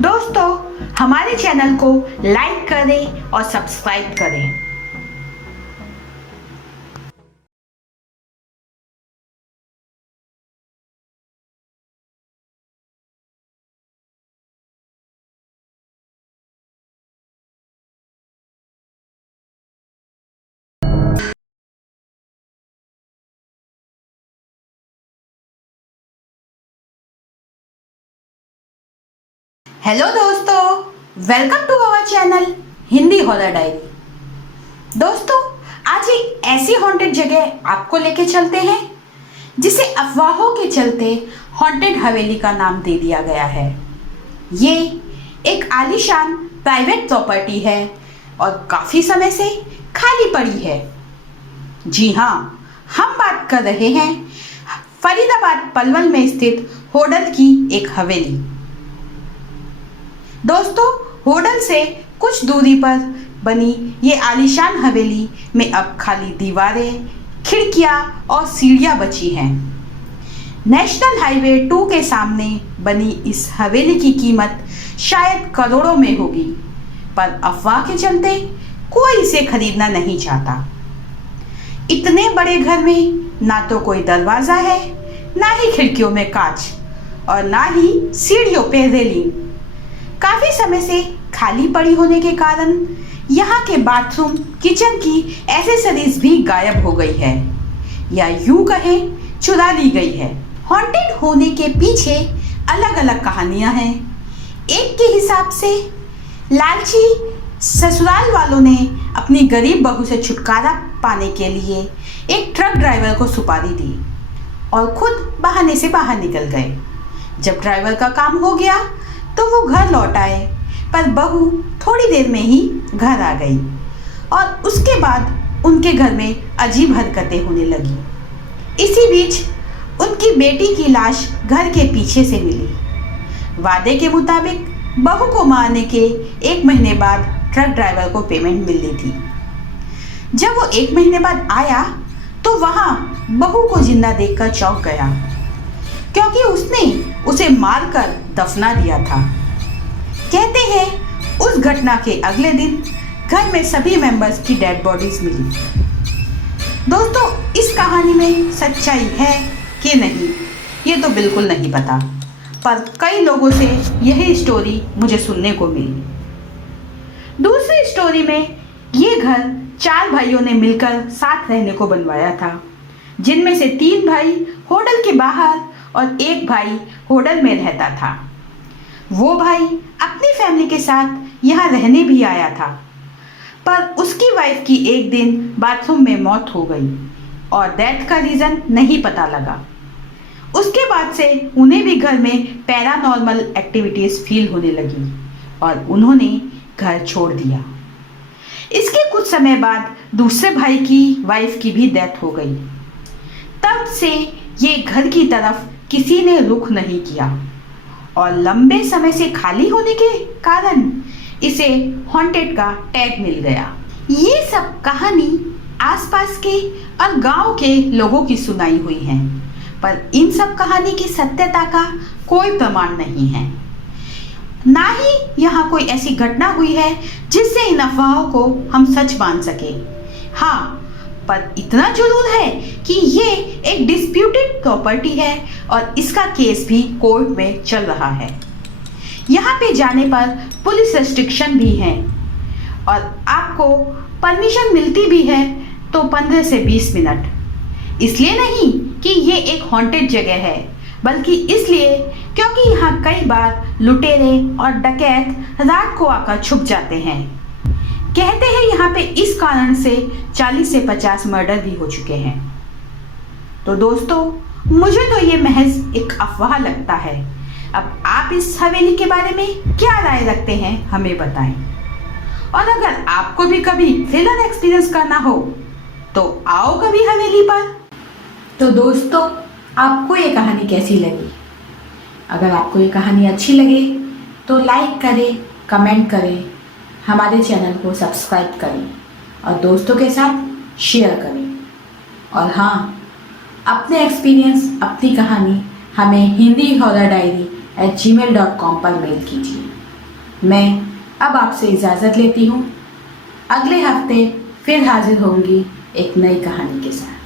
दोस्तों, हमारे चैनल को लाइक करें और सब्सक्राइब करें। हेलो दोस्तों, welcome to our channel Hindi horror diary. दोस्तों, आज एक ऐसी हॉन्टेड जगह आपको लेके चलते हैं जिसे अफवाहों के चलते हॉन्टेड हवेली का नाम दे दिया गया है। ये एक आलीशान प्राइवेट प्रॉपर्टी है और काफी समय से खाली पड़ी है। जी हाँ, हम बात कर रहे हैं फरीदाबाद पलवल में स्थित होडल की एक हवेली। दोस्तों, होडल से कुछ दूरी पर बनी ये आलीशान हवेली में अब खाली दीवारें, खिड़कियां और सीढ़ियां बची हैं। नेशनल हाईवे 2 के सामने बनी इस हवेली की कीमत शायद करोड़ों में होगी, पर अफवाह के चलते कोई इसे खरीदना नहीं चाहता। इतने बड़े घर में ना तो कोई दरवाजा है, ना ही खिड़कियों में कांच और ना ही सीढ़ियों पे रेलिंग। काफी समय से खाली पड़ी होने के कारण यहाँ के बाथरूम, किचन की एसेसरीज भी गायब हो गई है या यूं कहें चुरा ली गई है। हॉन्टेड होने के पीछे अलग अलग कहानियां हैं। एक के हिसाब से लालची ससुराल वालों ने अपनी गरीब बहू से छुटकारा पाने के लिए एक ट्रक ड्राइवर को सुपारी दी और खुद बहाने से बाहर निकल गए। जब ड्राइवर का काम हो गया तो वो घर लौट आए, पर बहू थोड़ी देर में ही घर आ गई और उसके बाद उनके घर में अजीब हरकतें होने लगी। इसी बीच उनकी बेटी की लाश घर के पीछे से मिली। वादे के मुताबिक बहू को मारने के 1 महीने बाद ट्रक ड्राइवर को पेमेंट मिलनी थी। जब वो 1 महीने बाद आया तो वहां बहू को जिंदा देखकर चौंक गया, क्योंकि उसने उसे मारकर दफना दिया था। कहते हैं उस घटना के अगले दिन घर में सभी मेंबर्स की डेड बॉडीज मिली। दोस्तों, इस कहानी में सच्चाई है कि नहीं, ये तो बिल्कुल नहीं पता, पर कई लोगों से यही स्टोरी मुझे सुनने को मिली। दूसरी स्टोरी में ये घर 4 भाइयों ने मिलकर साथ रहने को बनवाया था, जिनमें से 3 भाई होटल के बाहर और 1 भाई होटल में रहता था। वो भाई अपनी फैमिली के साथ यहाँ रहने भी आया था, पर उसकी वाइफ की एक दिन बाथरूम में मौत हो गई और डेथ का रीज़न नहीं पता लगा। उसके बाद से उन्हें भी घर में पैरानॉर्मल एक्टिविटीज़ फील होने लगी और उन्होंने घर छोड़ दिया। इसके कुछ समय बाद दूसरे भाई की वाइफ की भी डेथ हो गई। तब से ये घर की तरफ किसी ने रुख नहीं किया और लंबे समय से खाली होने के कारण इसे हॉन्टेड का टैग मिल गया। ये सब कहानी आसपास के और गांव के लोगों की सुनाई हुई है, पर इन सब कहानी की सत्यता का कोई प्रमाण नहीं है। ना ही यहाँ कोई ऐसी घटना हुई है जिससे इन अफवाहों को हम सच मान सके। हाँ, पर इतना जरूर है कि ये एक डिस्प्यूटेड प्रॉपर्टी है और इसका केस भी कोर्ट में चल रहा है। यहाँ पे जाने पर पुलिस रेस्ट्रिक्शन भी है और आपको परमिशन मिलती भी है तो 15 से 20 मिनट। इसलिए नहीं कि ये एक हॉन्टेड जगह है, बल्कि इसलिए क्योंकि यहाँ कई बार लुटेरे और डकैत रात को आकर छुप जाते हैं। कहते हैं यहाँ पे इस कारण से 40 से 50 मर्डर भी हो चुके हैं। तो दोस्तों, मुझे तो ये महज एक अफवाह लगता है। अब आप इस हवेली के बारे में क्या राय रखते हैं, हमें बताएं। और अगर आपको भी कभी थ्रिलर एक्सपीरियंस करना हो तो आओ कभी हवेली पर। तो दोस्तों, आपको ये कहानी कैसी लगी? अगर आपको ये कहानी अच्छी लगे तो लाइक करें, कमेंट करें, हमारे चैनल को सब्सक्राइब करें और दोस्तों के साथ शेयर करें। और हाँ, अपने एक्सपीरियंस, अपनी कहानी हमें हिंदी हॉरर डायरी @gmail.com पर मेल कीजिए। मैं अब आपसे इजाज़त लेती हूँ। अगले हफ्ते फिर हाजिर होंगी एक नई कहानी के साथ।